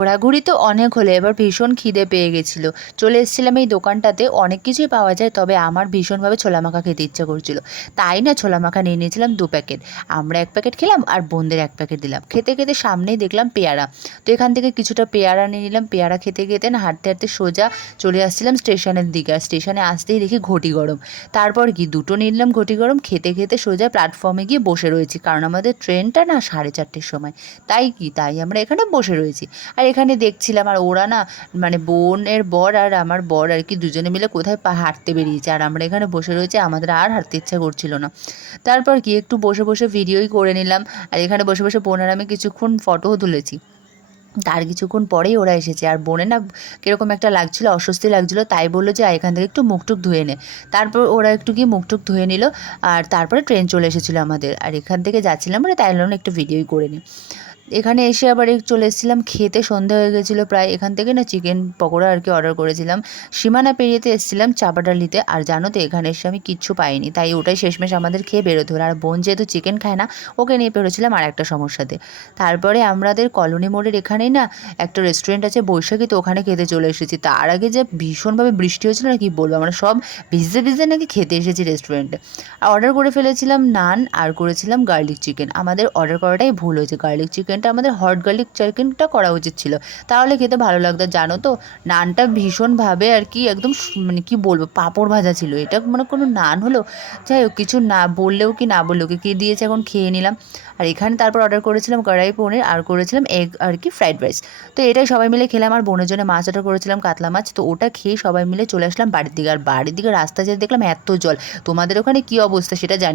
ঘোরাঘুরি তো অনেক হলো, এবার ভীষণ খিদে পেয়ে গেছিলো। চলে এসেছিলাম এই দোকানটাতে, অনেক কিছুই পাওয়া যায়, তবে আমার ভীষণভাবে ছোলা মাখা খেতে ইচ্ছা করছিল। তাই না ছোলা মাখা নিয়ে নিয়েছিলাম 2 প্যাকেট। আমরা 1 প্যাকেট খেলাম আর বোনদের 1 প্যাকেট দিলাম। খেতে খেতে সামনেই দেখলাম পেয়ারা, তো এখান থেকে কিছুটা পেয়ারা নিয়ে নিলাম। পেয়ারা খেতে খেতে না হাঁটতে হাঁটতে সোজা চলে আসছিলাম স্টেশনের দিকে, আর স্টেশনে আসতেই দেখি ঘটি গরম। তারপর কি দুটো নিয়ে নিলাম ঘটি গরম, খেতে খেতে সোজা প্ল্যাটফর্মে গিয়ে বসে রয়েছি, কারণ আমাদের ট্রেনটা না 4:30-র সময়। তাই আমরা এখানে বসে রয়েছি। আর এখানে দেখছিলাম, আর ওরা না মানে বোনের বর আর আমার বর আর কি দুজনে মিলে কোথায় হাঁটতে বেরিয়েছে, আর আমরা এখানে বসে রয়েছে, আমাদের আর হাঁটতে ইচ্ছা করছিল না। তারপর কি একটু বসে বসে ভিডিওই করে নিলাম, আর এখানে বসে বসে বোন আর আমি কিছুক্ষণ ফটোও তুলেছি। তার কিছুক্ষণ পরেই ওরা এসেছে, আর বোনে না কীরকম একটা লাগছিলো, অস্বস্তি লাগছিলো, তাই বললো যে এখান থেকে একটু মুখটুক ধুয়ে নে। তারপর ওরা একটু গিয়ে মুখটুক ধুয়ে নিল, আর তারপরে ট্রেন চলে এসেছিলো আমাদের, আর এখান থেকে যাচ্ছিলাম মানে তাই জন্য একটু ভিডিওই করে নিই। এখানে এসে আবার চলে এসেছিলাম খেতে, সন্ধ্যা হয়ে গেছিলো প্রায়। এখান থেকে না চিকেন পকোড়া আর কি অর্ডার করেছিলাম। সীমানা পেরিয়েতে এসেছিলাম চাপাডালিতে, আর জানো তো এখানে এসে আমি কিচ্ছু পাইনি, তাই ওটাই শেষমেশ আমাদের খেয়ে বেরোতে হলো। আর বোন যেহেতু চিকেন খায় না, ওকে নিয়ে বেরোছিলাম আর একটা সমস্যাতে। তারপরে আমাদের কলোনি মোড়ের এখানেই না একটা রেস্টুরেন্ট আছে বৈশাখী, তো ওখানে খেতে চলে এসেছি। তার আগে যে ভীষণভাবে বৃষ্টি হয়েছিল না কি বলবো, আমরা সব ভিজতে ভিজতে নাকি খেতে এসেছি রেস্টুরেন্টে। অর্ডার করে ফেলেছিলাম নান আর করেছিলাম গার্লিক চিকেন। আমাদের অর্ডার করাটাই ভুল হয়েছে, গার্লিক চিকেনটা আমাদের হট গার্লিক চিকেনটা করা উচিত ছিল, তাহলে খেতে ভালো লাগতো। জানো তো নানটা ভীষণভাবে আর কি একদম মানে কি বলবো পাঁপড় ভাজা ছিল, এটা মানে কোনো নান হলো। যাই হোক, কিছু না বললেও কি না বললেও কি, কী দিয়েছে এখন খেয়ে নিলাম। আর এখানে তারপর অর্ডার করেছিলাম কড়াই পনির, আর করেছিলাম এগ আর কি ফ্রাইড রাইস। তো এটাই সবাই মিলে খেলাম। আর বোনের জন্য মাছ অর্ডার করেছিলাম কাতলা মাছ, তো ওটা খেয়ে সবাই মিলে চলে আসলাম বাড়ির দিকে। আর বাড়ির দিকে রাস্তা যেতে দেখলাম এত জল। তোমাদের ওখানে কী অবস্থা সেটা জানি।